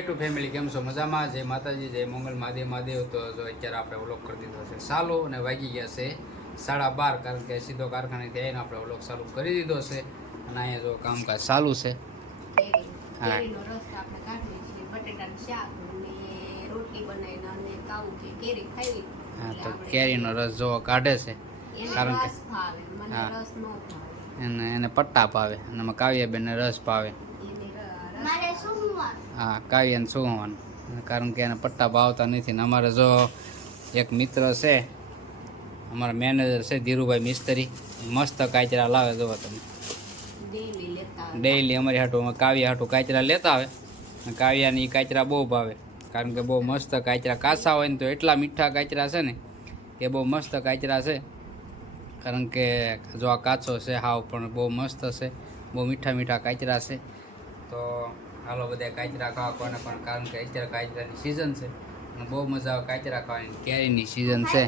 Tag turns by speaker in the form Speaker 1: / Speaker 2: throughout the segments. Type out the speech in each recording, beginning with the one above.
Speaker 1: Two family કેમ છો? મજામાં? જય માતાજી જય મંગલ મહાદેવ મહાદેવ. તો જો અત્યારે આપણે વ્લોગ કરી દીધો છે. સાલો અને વાગી ગયા છે સાડા બાર કારણ કે સીધો કારખાનેથી આવીને આપણે વ્લોગ ચાલુ કરી દીધો છે. અને અહીંયા જો કામકાજ ચાલુ છે. હા. તો કેરીનો રસ જો કાઢે છે. કારણ કે- હા. એને પટ્ટા પાવે અને કાવ્યાબેનને રસ પાવે હા કાવ્યાને શું હોવાનું? કારણ કે એને પટ્ટા ભાવતા નથી ને અમારે જો એક મિત્ર છે અમારા મેનેજર છે ધીરુભાઈ મિસ્ત્રી. મસ્ત કાચરા લાવે જોવો તમે. ડેઈલી અમારી હાટું અમે કાવ્યા હાટું કાચરા લેતા આવે. કાવ્યાની એ કાચરા બહુ ભાવે. કારણ કે બહુ મસ્ત કાચરા કાચા હોય ને તો એટલા મીઠા કાચરા છે ને એ બહુ મસ્ત કાચરા છે. કારણ કે જો આ કાચો છે હાવ પણ બહુ મસ્ત છે. બહુ મીઠા મીઠા કાચરા છે. તો હાલો બધા કાચરા ખાવા કોને પણ કારણ કે અત્યારે કાચરાની સિઝન છે. અને બહુ મજા આવે કાચરા ખાવાની કેરીની સિઝન છે.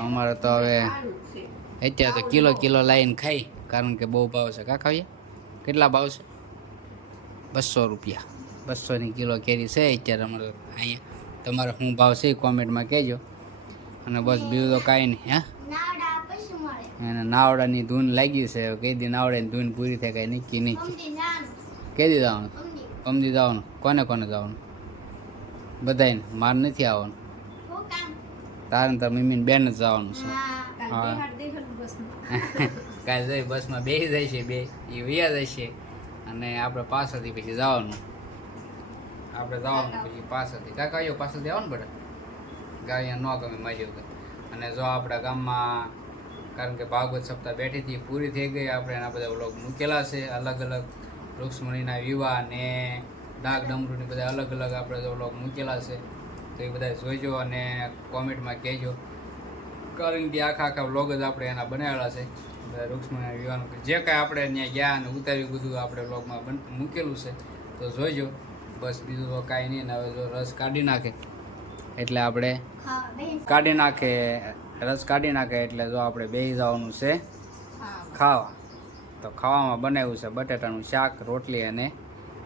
Speaker 1: અમારે તો હવે અત્યારે તો કિલો કિલો લાવીને ખાઈ કારણ કે બહુ ભાવ છે. કા ખાવીએ કેટલા ભાવ છે? બસો રૂપિયા. બસોની કિલો કેરી છે. અત્યારે અમારે અહીંયા તમારે શું ભાવ છે કોમેન્ટમાં કહેજો. અને બસ બીજું તો કાંઈ નહીં હે? એને નાવડાની ધૂન લાગી છે. કઈ દી નાવડાની ધૂન પૂરી થાય કાંઈ નીકી નહીં કઈ દી જવાનું
Speaker 2: અમદી
Speaker 1: જવાનું કોને કોને જવાનું? બધાને માર નથી આવવાનું. તારે તાર મમ્મીને બેન જ જવાનું છે.
Speaker 2: હા.
Speaker 3: કાલ
Speaker 1: જઈ બસમાં બેસી જાય છે બે. એ વૈયા જશે અને આપણે પાછળથી પછી જવાનું. આપણે જવાનું પછી પાછળથી. કાકા આવ્યો પાછળથી આવવાનું બધા ગાય ન ગમે, મારી વગર અને જો આપણા ગામમાં, કારણ કે ભાગવત સપ્તાહ બેઠી હતી પૂરી થઈ ગઈ. આપણે એના બધા વ્લોગ મૂકેલા છે. અલગ અલગ વૃક્ષમણીના વિવાહ ને ડાક ડમરૂની બધા અલગ અલગ આપણે જો વ્લોગ મૂકેલા છે. તો એ બધા જોઈજો અને કોમેન્ટમાં કહેજો. કારણ કે આખા આખા બ્લોગ જ આપણે એના બનાવેલા છે. બધા રૂક્ષ્મણી વિવાહનું જે કાંઈ આપણે ત્યાં ગયા અને ઉતાર્યું બધું આપણે બ્લોગમાં બન મૂકેલું છે. તો જોઈજો બસ બીજું તો કાંઈ નહીં ને હવે જો રસ કાઢી નાખે. એટલે આપણે કાઢી નાખે રસ કાઢી નાખે એટલે જો આપણે બેસી જવાનું છે. ખાવા. તો ખાવામાં બનાવ્યું છે બટેટાનું શાક, રોટલી અને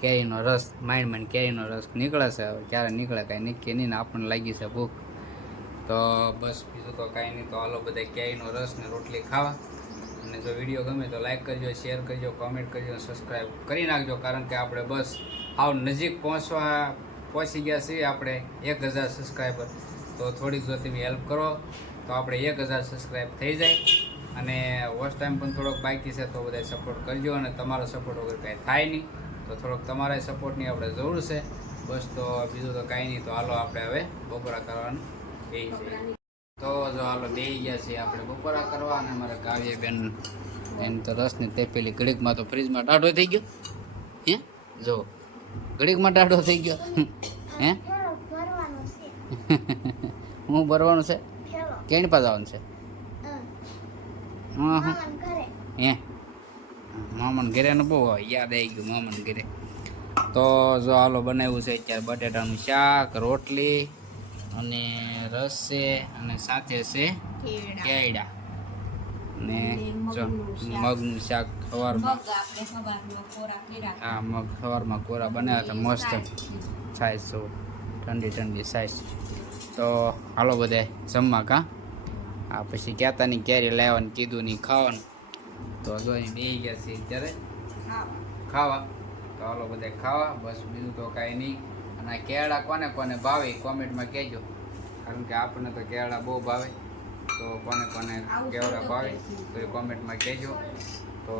Speaker 1: કેરીનો રસ. માંડ માંડ કેરીનો રસ નીકળે છે હવે, ક્યારે નીકળે કાંઈ નીકળે નહીં ને આપણને લાગી છે ભૂખ. તો બસ બીજું તો કાંઈ નહીં, તો હાલો બધા કેરીનો રસ ને રોટલી ખાવા. અને જો વીડિયો ગમે તો લાઈક કરજો, શેર કરજો, કોમેન્ટ કરજો સબસ્ક્રાઈબ કરી નાખજો, કારણ કે આપણે બસ આવ નજીક પહોંચવા પહોંચી ગયા છીએ આપણે એક હજાર સબસ્ક્રાઈબર તો થોડીક જો તમે હેલ્પ કરો, તો આપણે એક હજાર સબસ્ક્રાઈબ થઈ જાય. અને વોચ ટાઈમ પણ થોડોક બાકી છે તો બધા સપોર્ટ કરજો અને તમારો સપોર્ટ વગર કાંઈ થાય નહીં. તો થોડોક તમારા સપોર્ટની આપણે જરૂર છે. બસ તો બીજું તો કાંઈ નહીં. તો હાલો આપણે હવે બપોરા કરવાનું. એ છે. તો જો હાલો બે ગયા છીએ આપણે બપોરા કરવા અને અમારે કાવ્ય બેન એની તો રસની તે પેલી ઘડીકમાં તો ફ્રીજમાં ટાઢો થઈ ગયો. હે? જો. ઘડીકમાં ટાઢો થઈ ગયો. હે? હું ભરવાનું છે? કેણી પાસે આવવાનું છે? હા હા
Speaker 2: મામાના ઘરે.
Speaker 1: હે? મામન ઘરે ને બહુ યાદ આવી ગયું મામન ઘરે. તો જો હાલો બનાવ્યું છે અત્યારે બટેટાનું શાક રોટલી અને રસ છે અને સાથે છે
Speaker 3: કેળા.
Speaker 1: ને જો
Speaker 3: મગનું શાક.
Speaker 1: સવારમાં હા મગ સવારમાં કોરા બનાવ્યા હતા મસ્ત. સાઈઝ ઠંડી ઠંડી સાઈઝ. તો હાલો બધે જમવા કા? આ પછી કહેતાની કેરી લાવવાની કીધું નહીં ખાવાનું. તો જો અહીં બેસી ગયા છે અત્યારે.
Speaker 3: ખાવા.
Speaker 1: તો હાલો બધા ખાવા. બસ બીજું તો કાંઈ નહીં. અને આ કેળા કોને કોને ભાવે કોમેન્ટમાં કહેજો. કારણ કે આપણને તો કેળા બહુ ભાવે. તો કોને કોને કેવડા ભાવે. તો એ કોમેન્ટમાં કહેજો. તો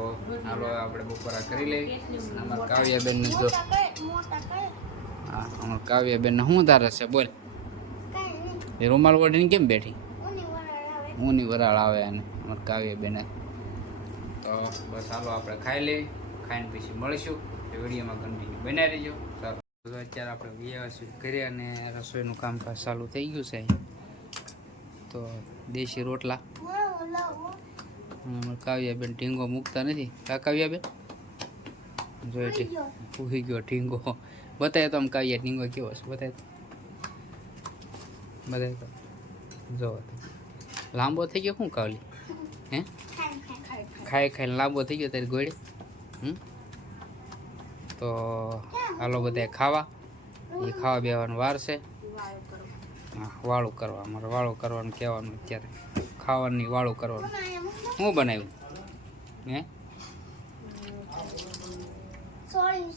Speaker 1: હાલો આપણે બપોરા કરી લઈએ. અમારા કાવ્યાબેનને જો હા અમારા કાવ્યાબેનને શું તારે છે? બોલ. એ રૂમાલ ઓઢીને કેમ બેઠી?
Speaker 2: ઉની વરાળ આવે
Speaker 1: ઊની વરાળ આવે અને મટકાવીએ બેને. તો બસ હાલો આપણે ખાઈ લઈએ ખાઈને પછી મળીશું. એ વિડીયોમાં કન્ટિન્યુ બનાવી રહીજો. સારું. અત્યારે આપણે વ્યવસ્થિત કરી અને રસોઈનું કામકાજ ચાલુ થઈ ગયું છે તો દેશી રોટલા. ટીંગો કાવ્યાબેન ઢીંગો મૂકતા નથી. કા કાવ્યાબેન? જોઈ
Speaker 2: ઉઈ ગયો.
Speaker 1: પૂહી ગયો ઢીંગો. બતાય તો આમ કાવ્યા ઢીંગો કેવો છે? બતાય તો. જોવા તો. જો. લાંબો થઈ ગયો શું કાવલી? હે?
Speaker 2: ખાઈ ખાઈ
Speaker 1: ખાઈ ખાઈને લાંબો થઈ ગયો તારી ગોળી? હમ? તો હાલો બધા ખાવા. એ ખાવા બેવાનું વાર છે. હા વાળું કરવા. અમારે વાળું કરવાનું કહેવાનું અત્યારે. ખાવાની વાળું કરવાનું. શું બનાવ્યું? હે?
Speaker 2: સોળીનું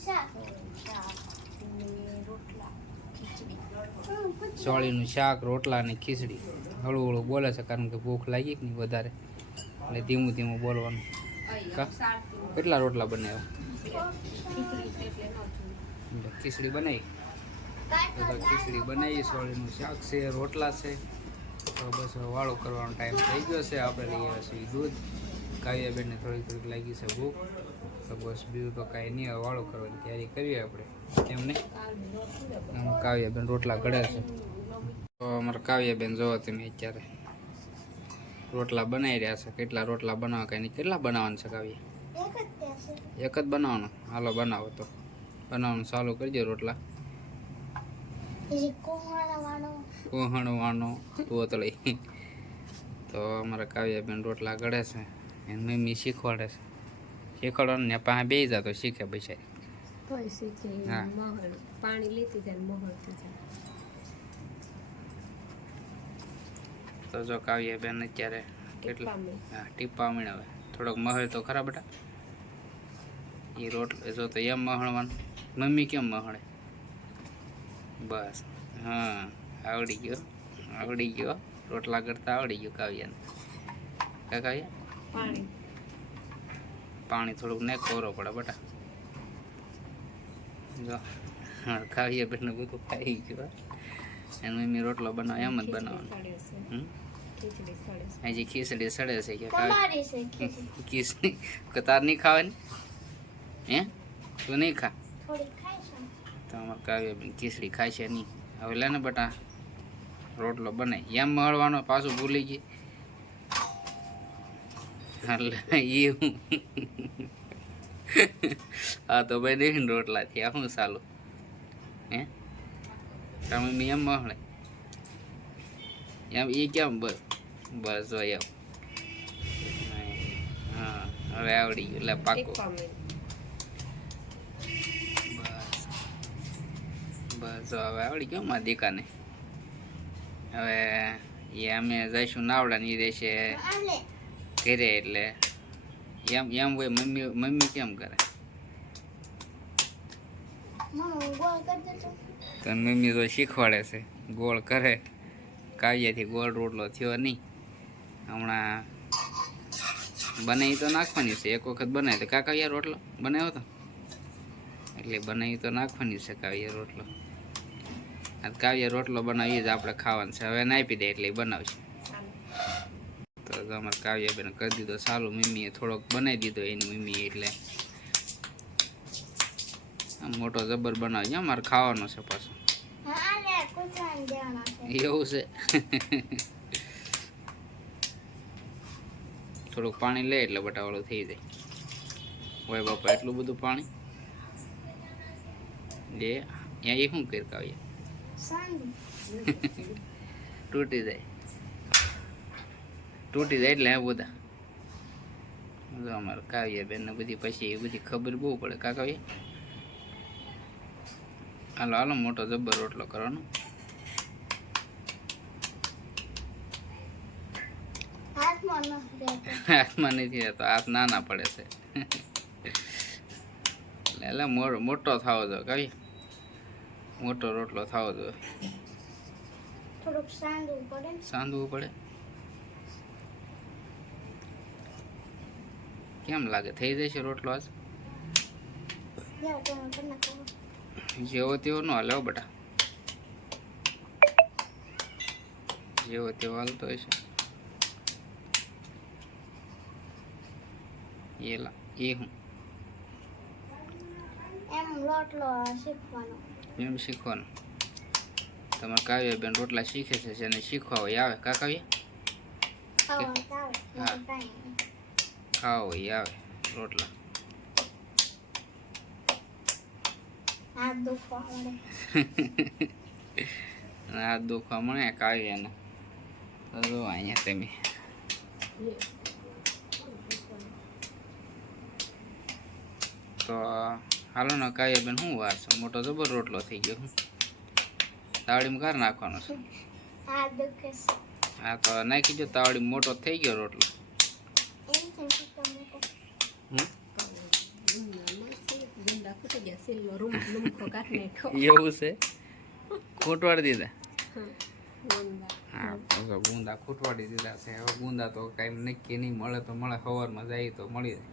Speaker 1: ચોળીનું શાક રોટલા અને ખીચડી. હળવું હળવું બોલે છે, કારણ કે ભૂખ લાગી નહીં વધારે. એટલે ધીમું ધીમું બોલવાનું. કેટલા રોટલા બનાવ્યા?
Speaker 3: ખીચડી
Speaker 1: બનાવી? ખીચડી બનાવી, સોળીનું શાક છે, રોટલા છે. તો બસ વાળો કરવાનો ટાઈમ થઈ ગયો છે. આપણે લઈ આવ્યા છીએ દૂધ. કાવ્યાબેનને થોડીક થોડીક લાગી છે ભૂખ. તો બસ બીજું તો કાંઈ નહીં વાળું કરવાની તૈયારી કરીએ આપણે. એમને કાવ્યાબેન રોટલા ઘડે છે. તો અમારા કાવ્યાબેન જોવો તમે અત્યારે. રોટલા બનાવી રહ્યા છે. કેટલા રોટલા બનાવવા કાંઈ નહીં? કેટલા બનાવવાના છે કાવ્ય?
Speaker 2: એક જ
Speaker 1: બનાવવાનો? હાલો બનાવો તો. બનાવવાનું ચાલુ કરજો રોટલા. કોહણવાનો તોતળી તો અમારા કાવ્યાબેન રોટલા ગળે છે. એની મમ્મી શીખવાડે છે. શીખવાડવાનું ને પાસે બે જતો શીખે
Speaker 3: તોય
Speaker 1: હા.
Speaker 3: પાણી લેતી જાય મહળતી જાય.
Speaker 1: તો જો કાવ્યાબેન અત્યારે કેટલા. હા ટીપા મીણાવે થોડોક મહળ તો ખરા બેટા. એ રોટ જો તો એમ મહળવાનું મમ્મી કેમ મહળે બસ હા આવડી ગયો. આવડી ગયો. રોટલા કરતા આવડી ગયો કાવ્યાને. કા કાવ્યા?
Speaker 3: પાણી.
Speaker 1: પાણી થોડુંક ને કોરો પડે બેટા. જો કાવ્યા બેન બધું ખાઈ ગયું એની એમની રોટલો બનાવે એમ જ બનાવવાનો. હમ?
Speaker 3: ખીચડી
Speaker 1: હજી ખીચડી સડે છે કે કાવ્યા
Speaker 2: કતાર નહીં ખીચડી.
Speaker 1: ને ખાવાની? હે? તું નહીં ખા?
Speaker 2: તમારે.
Speaker 1: તો અમારે કાવ્યાબેન ખીચડી ખાય છે નહીં. હવે લે ને બટા રોટલો બનાય. એમ મળવાનો પાછું ભૂલી ગઈ. એ હું. હા તો ભાઈ દેખીને રોટલાથી આ શું સાલું? હે? તમે મમ્મી એમ મળે એમ એ કેમ બસ બસ જો એમ હા હવે આવડી ગયું એટલે પાકો
Speaker 3: ટીપામાં.
Speaker 1: બસ બસ જો હવે આવડી ગયો મારા દીકાને હવે એ અમે જઈશું નાવડા ની રહેશે
Speaker 2: આલે
Speaker 1: ઘરે એટલે એમ એમ હોય મમ્મી મમ્મી કેમ કરે
Speaker 2: મમ્મી ગોળ કરી દેતો
Speaker 1: તો મમ્મી તો શીખવાડે છે. ગોળ કરે. કાવ્યાથી ગોળ રોટલો થયો નહીં. હમણાં બનાવી તો નાખવાની છે. એક વખત બનાવી તો કા કાવ્યા રોટલો બનાવ્યો તો? એટલે બનાવી તો નાખવાની છે કાવ્યા રોટલો. આ કાવ્યા રોટલો બનાવીએ જ આપણે ખાવાનું છે. હવે નાપી દે એટલે બનાવશે. તો અમારે કાવ્યાબેન કરી દીધો. સારું, મમ્મીએ થોડોક બનાવી દીધો એની મમ્મીએ એટલે. મોટો જબર બનાવી અમારે ખાવાનો છે પાછો. એવું છે. થોડુંક પાણી લે એટલે બટાવાળું થઈ જાય. હોય બાપા એટલું બધું પાણી? લે ત્યાં એ શું કરી કાવ્ય? તૂટી જાય. તૂટી જાય એટલે બધા. અમારે કાવ્ય બેન ને બધી પછી એ બધી ખબર બહુ પડે. કા કાવ્ય? હાલો હાલો મોટો જબ્બર રોટલો કરવાનો.
Speaker 2: હાથમાં
Speaker 1: નથી રહેતો હાથ નાના પડે છે. એટલે મોટો થવો જો કઈ મોટો રોટલો થવો
Speaker 2: ને.
Speaker 1: સાંધવું પડે? કેમ લાગે? થઈ જશે રોટલો આજ? જેવો તેવો નો હાલે બટા. જેવો તેવો હાલતો હશે. એ લા એ હું.
Speaker 2: એમ લોટલો શીખવાનો.
Speaker 1: એમ શીખવાનું. તમારે કાવ્યાબેન રોટલા શીખે છે જેને શીખવા હોય આવે. કા કાવ્ય? ખાવા હોય આવે રોટલા.
Speaker 2: હાથ દુખવા મળે.
Speaker 1: આ દુખવા મળે તો જો અહીંયા તમે. તો હાલો ને કાવ્યાબેન શું વાર છે મોટો જબર રોટલો થઈ ગયો. હું તાવડીમાં કાર નાખવાનો છે?
Speaker 2: હાથ
Speaker 1: હા તો નાખી દો તાવડી મોટો થઈ ગયો રોટલો. હમ?
Speaker 3: ગુંદા ગયા સિલ્લો રૂમ લુમખો કાઢી નાખ્યો
Speaker 1: એવું છે? ખૂટવાડી દીધા?
Speaker 3: ગુંદા.
Speaker 1: હા તો ગુંદા ખૂટવાડી દીધા છે. હવે ગુંદા તો કાંઈ નક્કી નહીં. મળે તો મળે સવારમાં જાય તો મળી જાય.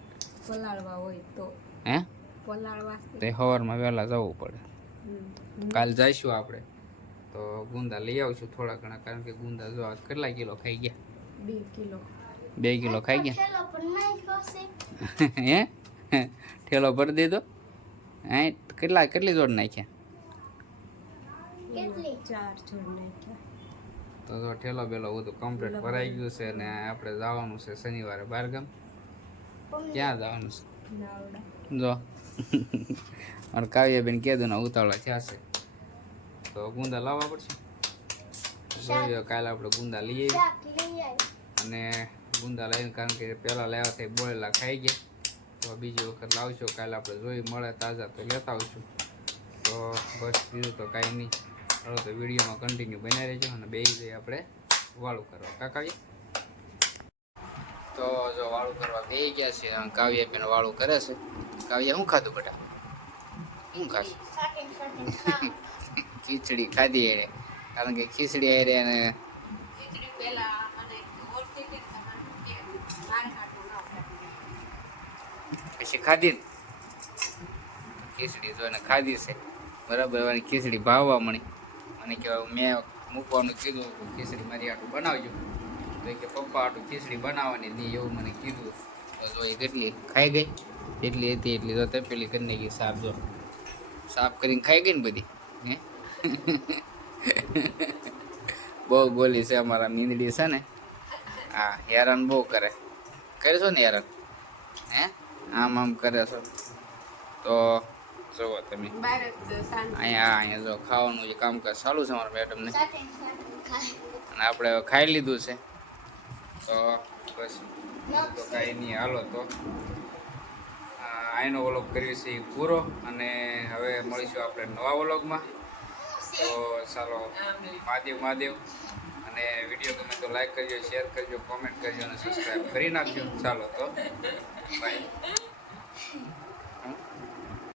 Speaker 3: પલાળવા હોય તો.
Speaker 1: હે?
Speaker 3: પલાળવા
Speaker 1: તે સવારમાં વહેલા જવું પડે. કાલ જઈશું આપણે. તો ગુંદા લઈ આવશું થોડા ઘણા કારણ કે ગુંદા જો કેટલા કિલો ખાઈ ગયા?
Speaker 3: બે કિલો.
Speaker 1: બે કિલો ખાઈ ગયા? હે? ઠેલો ભરી દીધો? હે? કેટલા કેટલી જોડ નાખ્યા? તો જો ઠેલો બેલો બધું કમ્પ્લીટ ભરાઈ ગયું છે ને આપણે જવાનું છે શનિવારે બારગામ. ક્યાં જવાનું છે? જો. અને કાવ્યાબેન કીધું ને ઉતાવળા થયા છે. તો ગુંદા લાવવા પડશે. જોઈએ કાલે આપણે ગુંદા લઈએ. અને ગુંદા લઈને કારણ કે પહેલાં લાવ્યા હતા બોળેલા ખાઈ ગયા. તો બીજી વખત લાવશો કાલે આપણે જોઈ મળે તાજા તો લેતા આવશું. તો બસ બીજું તો કાંઈ નહીં. ચાલો તો વિડીયોમાં કન્ટિન્યુ બનાવી રહેજો અને બે જઈ આપણે વાળું કરવા. કાકાવી તો જો વાળું કરવા બે ગયા છે અને કાવ્ય બેન વાળું કરે છે. કાવ્ય શું ખાધું બેટા? શું ખાશે ખીચડી ખાધી એને. કારણ કે ખીચડી આવી અને
Speaker 3: ખીચડી પહેલા અને ઓળખી કે તમારું કે મારે હાટું ન ખાતું
Speaker 1: પછી ખાધી ખીચડી જોઈને ખાધી છે. બરાબર, હવે ખીચડી ભાવવા મળી. મને કહેવાય મેં મૂકવાનું કીધું કે ખીચડી મારી આટું બનાવજો. તો કે પપ્પા આટું ખીચડી બનાવવાની નહીં એવું મને કીધું. તો એ કેટલી ખાઈ ગઈ. એટલી હતી, એટલી તો તે પેલી કરી નાખી સાફ જો. સાફ કરીને ખાઈ ગઈ ને બધી, હે? બહુ બોલી છે અમારા મીંદડી છે ને. હા, હેરાન બહુ કરે. કરશો ને હેરાન? હે? આમ આમ કરે છે. તો જુઓ તમે. અહીંયા અહીંયા જો ખાવાનું જે કામકાજ ચાલુ છે અમારા મેડમને. અને આપણે ખાઈ લીધું છે. તો બસ. તો કાંઈ નહીં, હાલો તો. આનો વ્લોગ કરીએ છે એ પૂરો અને હવે મળીશું આપણે નવા વ્લોગમાં. તો ચાલો, મહાદેવ મહાદેવ. અને વીડિયો ગમે તો લાઈક કરજો શેર કરજો કોમેન્ટ કરજો અને સબસ્ક્રાઈબ કરી નાખજો. ચાલો તો બાય